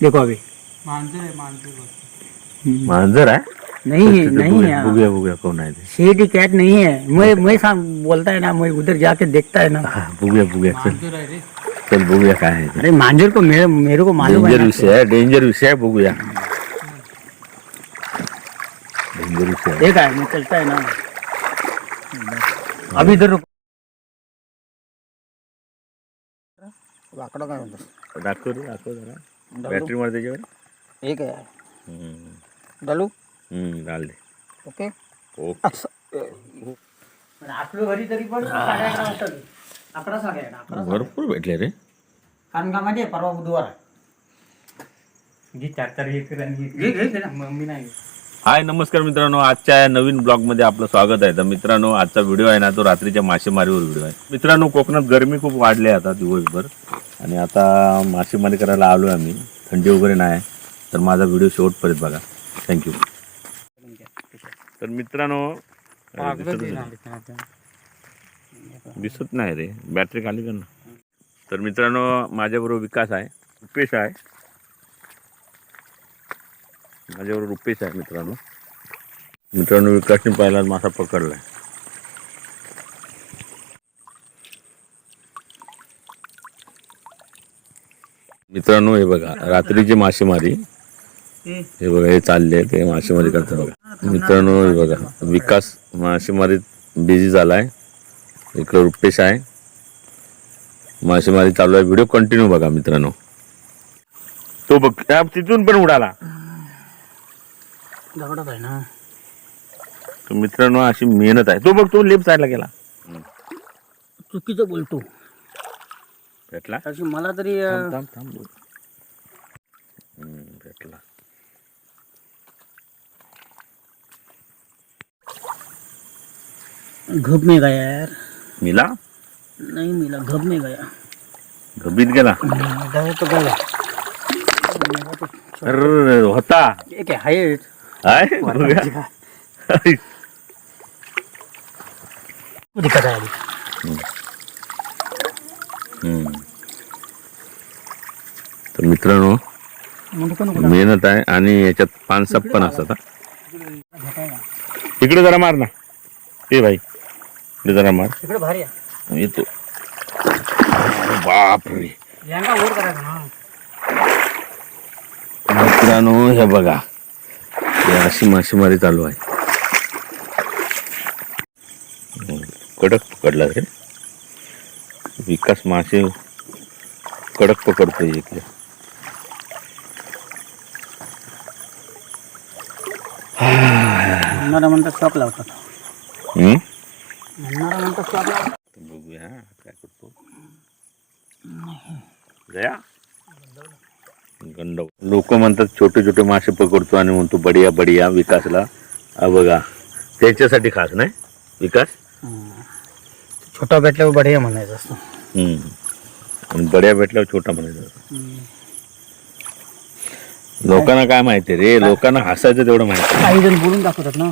देखो अभी। मांजर आहे मांजर मांजर आहे नहीं चल, चल, नहीं है बघूया कोण आहे ते शेडी कैट नहीं है। मैं मैं सांग बोलता है ना मैं उधर जाके देखता है ना। हा, बघूया बघूया चल। मांजर आहे रे। चल बघूया काय आहे ते अरे मांजर को मेरे मेरे को मालूम है डेंजर ना। विषय आहे डेंजर विषय आहे बघूया डेंजर विषय आहे एक है मैं चलता है ना। अभी इधर रुको। वाकडं काय म्हणतो दाखव दाखव जरा। बॅटरी मार त्याच्यावर? एक आहे. डालू हम्म, डाल दे. ओके. ओके. आपलं घरी तरी पण अकरा साडे अकरा भरपूर भेटले रे. कारण का माहिती परवा बुधवार आहे. घे चार चार एक. मम्मी नाही. हाय नमस्कार मित्रांनो. आजच्या या नवीन ब्लॉगमध्ये आपलं स्वागत आहे. तर मित्रांनो आजचा व्हिडिओ आहे ना तो रात्रीच्या मासेमारीवर व्हिडिओ आहे. मित्रांनो कोकणात गरमी खूप वाढली आहे आता दिवसभर. आणि आता मासेमारी करायला आलो आहे आम्ही. थंडी वगैरे नाही. तर माझा व्हिडिओ शेवटपर्यंत बघा. थँक्यू तर मित्रांनो अरे, दिसत नाही. दिसत नाही रे. बॅटरी खाली कर ना. तर मित्रांनो माझ्याबरोबर विकास आहे. रुपेश आहे. माझ्याबरोबर रुपेश आहे मित्रांनो. मित्रांनो विकासने पहिला मासा पकडलाय मित्रांनो हे बघा रात्रीची मासेमारी. हे बघा हे चालले ते मासेमारी करतात बघा. मित्रांनो हे बघा विकास मासेमारीत बिझी झालाय. इकडे रुपेश आहे. मासेमारी चालू आहे. व्हिडिओ कंटिन्यू बघा मित्रांनो. तो बघ त्या तिथून पण उडाला. दगडात आहे ना. तर मित्रांनो अशी मेहनत आहे. तो बघ तो लेफ्ट साईडला गेला. चुकीचं बोलतो. भेटला? अशी मला तरी अं, थांब थांब थांब हम्म, भेटला. घब में गया यार. मिला? नहीं मिला घब में गया. घबीत गेला? गया तो गया. अरे होता. एक आहे हाईट आहे हम्म. तर मित्रांनो मेहनत आहे आणि याच्यात पाच सप पण असतात हा. इकडे जरा मार ना. ते भाई इकडे जरा मार. तिकडे भारी आहे. येतो. बापरे. यांना वर करायचं ना. मित्रांनो हे बघा. अशी मासेमारी चालू आहे. कडक पकडला रे विकास मासे कडक पकडतोय इकडे म्हणणारा म्हणतात शॉप लावतात? म्हणणारा म्हणतात शॉप लावतात बघूया हा, काय करतो गया गंड लोक म्हणतात छोटे छोटे मासे पकडतो आणि म्हणतो बढिया बढिया विकासला. हा बघा त्यांच्यासाठी खास नाही? विकास? छोटा भेटल्यावर बढिया म्हणायचं असतं. हम्म. आणि बड्या भेटल्यावर छोटा म्हणायचा लोकांना काय माहिती रे? लोकांना हसायचं तेवढं माहिती काही जण बोलून दाखवतात ना.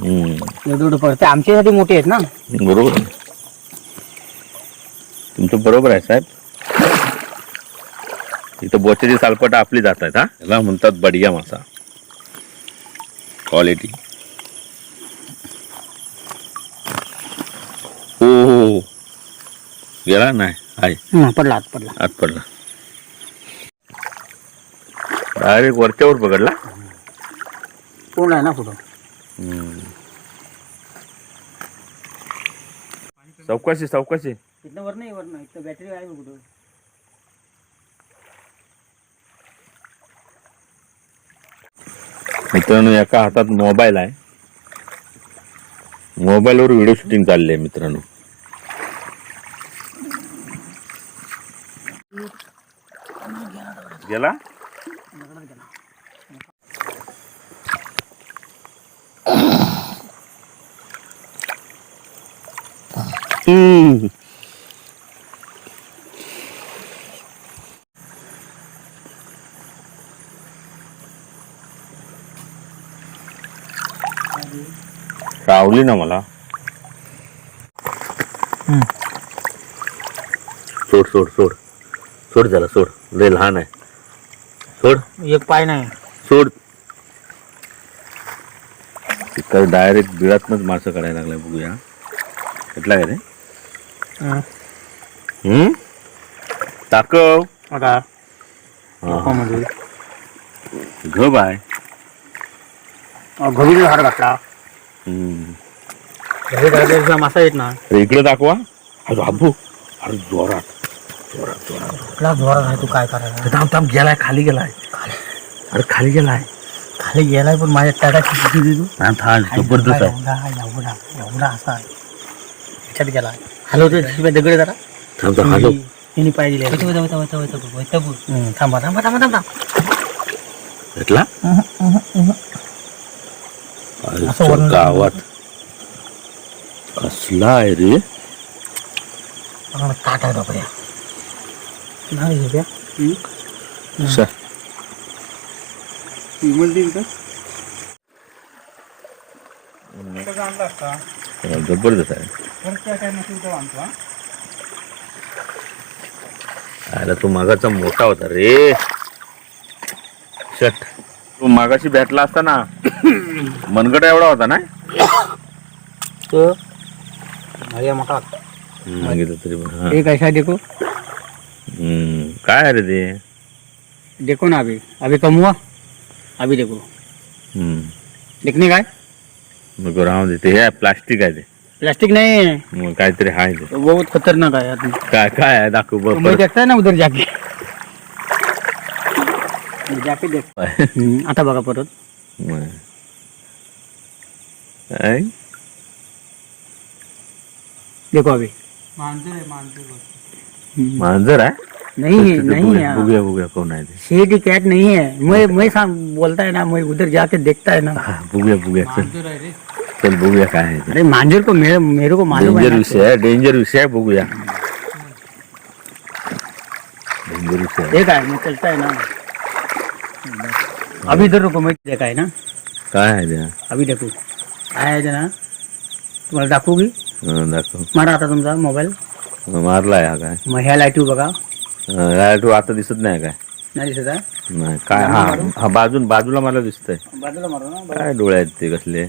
हम्म. एवढं एवढं पडते. आमच्यासाठी मोठे आहेत ना. बरोबर. आहे. तुमचं बरोबर आहे साहेब. इथं बोच्याची सालपट आपली जात आहेत हा? याला म्हणतात बडिया मासा. क्वालिटी हो हो हो. गेला नाही आहे पडला आत पडला. आत पडला. डायरेक्ट वरच्यावर पकडला? कोण आहे ना हम्म. चौकशी चौकशी. इथनं वर नाही वर नाही. इथं बॅटरी आहे बघ कुठं. मित्रांनो एका हातात मोबाईल आहे. मोबाईलवर व्हिडिओ शूटिंग चालली आहे मित्रांनो. गेला हम्म. सावली ना मला. सोड सोड सोड. सोड झाला सोड. लय लहान आहे. सोड. एक पाय नाही. सोड. तिकडे डायरेक्ट बिळातनच मासं काढायला लागलाय बघूया. कुठला काय रे हम्म. टाकव आता. घ बाय. घरी झाड घातला. हम्म. घरी घातल्याचा मासा येत ना. अरे इकडे दाखवा. अरे बाबू अरे जोरात. जोरात जोरात. कुठला जोरात आहे तू काय करायला? थांब थांब गेलाय खाली गेलाय. अरे खाली गेलाय. खाली गेलाय पण माझ्या टाटा किती दिली तू? थांब थांब जबरदस्त आहे. एवढा एवढा एवढा असा. आहे ह्याच्यात गेला. हलवतो शिवाय दगड जरा? थांब थांब हॅलो. तिने पाय दिले हम्म, थांबा थांबा थांबा थांबा भेटला? आजच्या गावात कसला आहे रे. चांगला काटा आहे बापऱ्या नाही. हे द्या. कसा? जबरदस्त आहे. आला तो मागाचा मोठा होता रे. शट. तू मागाशी भेटला असता ना मनगड एवढा होता ना? तो अरे मोठा. मागितलं तरी पण हा. एक ऐसा देखो. हम्म, काय आहे रे ते? देखो ना अभी. अभी कम हुआ. अभी देखो. हम्म, देखने का है? नको राहू दे ते हे प्लास्टिक आहे ते. प्लास्टिक नहीं है मग काहीतरी आहे ते. वो बहुत खतरनाक है आदमी काय काय आहे? दाखव बघ मुझे परत. देखता है ना उधर जाके? जाके देख हम्म, आता बघा परत नाही. काय? देखो अभी मांजर आहे नहीं है तिथे नहीं बघूया है बघूया बघूया कोण आहे ते शेड कैट नहीं है मैं मैं सांग बोलता है ना मैं उधर जाके देखता है ना हा, बघूया बघूया चल चल बघूया काय आहे ते. अरे मांजर को मेरे मेरे को मालूम है डेंजर ना। विषय आहे डेंजर विषय आहे बघूया डेंजर विषय आहे देखा है मैं चलता है ना अभी इधर रुको मैं देखा है ना। काय आहे ते अभी देखो। आया है ना तुम्हाला दाखवू की? हा, दाखव मारा आता तुमचा मोबाईल मारलाय हा काय? मग ह्या लाईटी बघा हा, तू आता दिसत नाही काय? नाही दिसत आहे? नाही काय? हा हा बाजून बाजूला मला दिसतंय. बाजूला मारू ना काय डोळे आहेत ते कसले?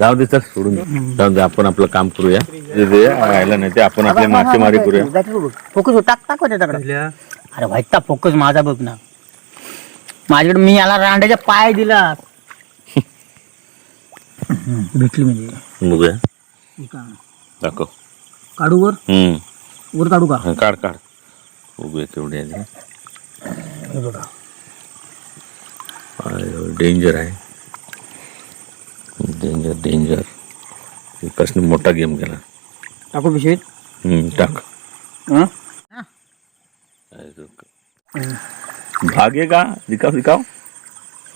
जाऊ दे चल सोडून दे. जाऊ दे आपण आपलं काम करूया. राहिलं नाही ते आपण आपली मासेमारी करूया. फोकस टाक टाक होते त्याकडे अरे व्हायचा फोकस माझा बघ ना. माझ्याकडे मी याला रांड्याच्या पाय दिला. भेटली म्हणजे. बघूया हे का? दाखव. काढू वर? हम्म. वर काढू का? हा, काढ काढ. बघूया केवढी आहे ते. हे बघा. डेंजर आहे. डेंजर डेंजर कसने मोठा गेम केला. टाकू पिशवीत? हम्म, टाक. हं? अरे तो- भागेगा। दिखाव दिखाव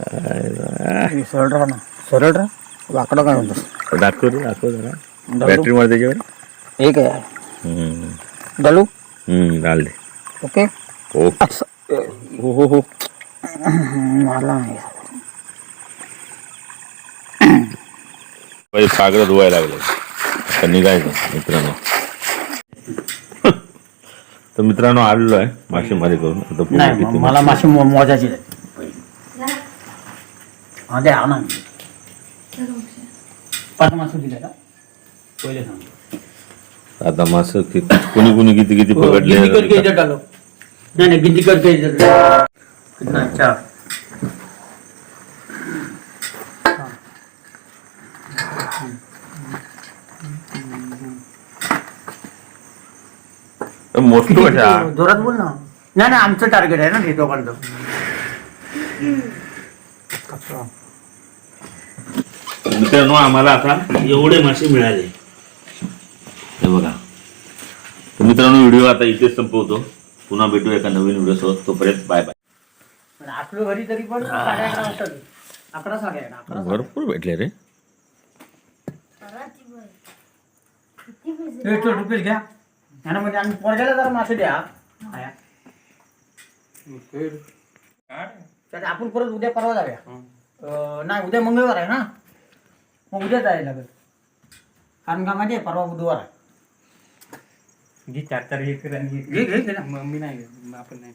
अरे, सरळ ना सरळ राहा? वाकडं काय म्हणतो दाखव रे दाखव जरा बॅटरी मध्ये त्याच्यावर एक आहे हम्म, डालू। हम्म, डाल दे। ओके। ओके। हो हो हो। मला नाही पहिले सागरं धुवायला लागले आता निघायचं मित्रांनो तर मित्रांनो आलेलो आहे मासेमारी करून. आता नाही किती मला मासे मो- मोजायची हा द्या ना पाच मासे दिले का? पहिले सांग. आता मास कुणी कुणी किती किती पकडले? गिनती करके इधर डालो नहीं नहीं गिनती करके इधर डालो। कितना चार. मोठं कशा जोरात बोल ना. नाही नाही आमचं टार्गेट आहे ना दोघांचं. मित्रांनो आम्हाला आता एवढे मासे मिळाले. हे बघा. तर मित्रांनो व्हिडिओ आता इथेच संपवतो. पुन्हा भेटू एका नवीन व्हिडिओ सोबत तोपर्यंत बाय बाय आपलं घरी तरी पण साडे अकरा वाजता अकरा साडे अकरा अकरा भरपूर भेटले रे. रुपये घ्या. आणि म्हणजे आम्ही पोरग्याला जरा मासे द्या. आया. तर आपण परत उद्या परवा जाऊया. अं, नाही उद्या मंगळवार आहे ना? मग उद्या जायला लागेल. कारण का माहिती आहे परवा बुधवार आहे. जी चार चार एकर आणि घे घे घे ना. मम्मी नाही आपण नाही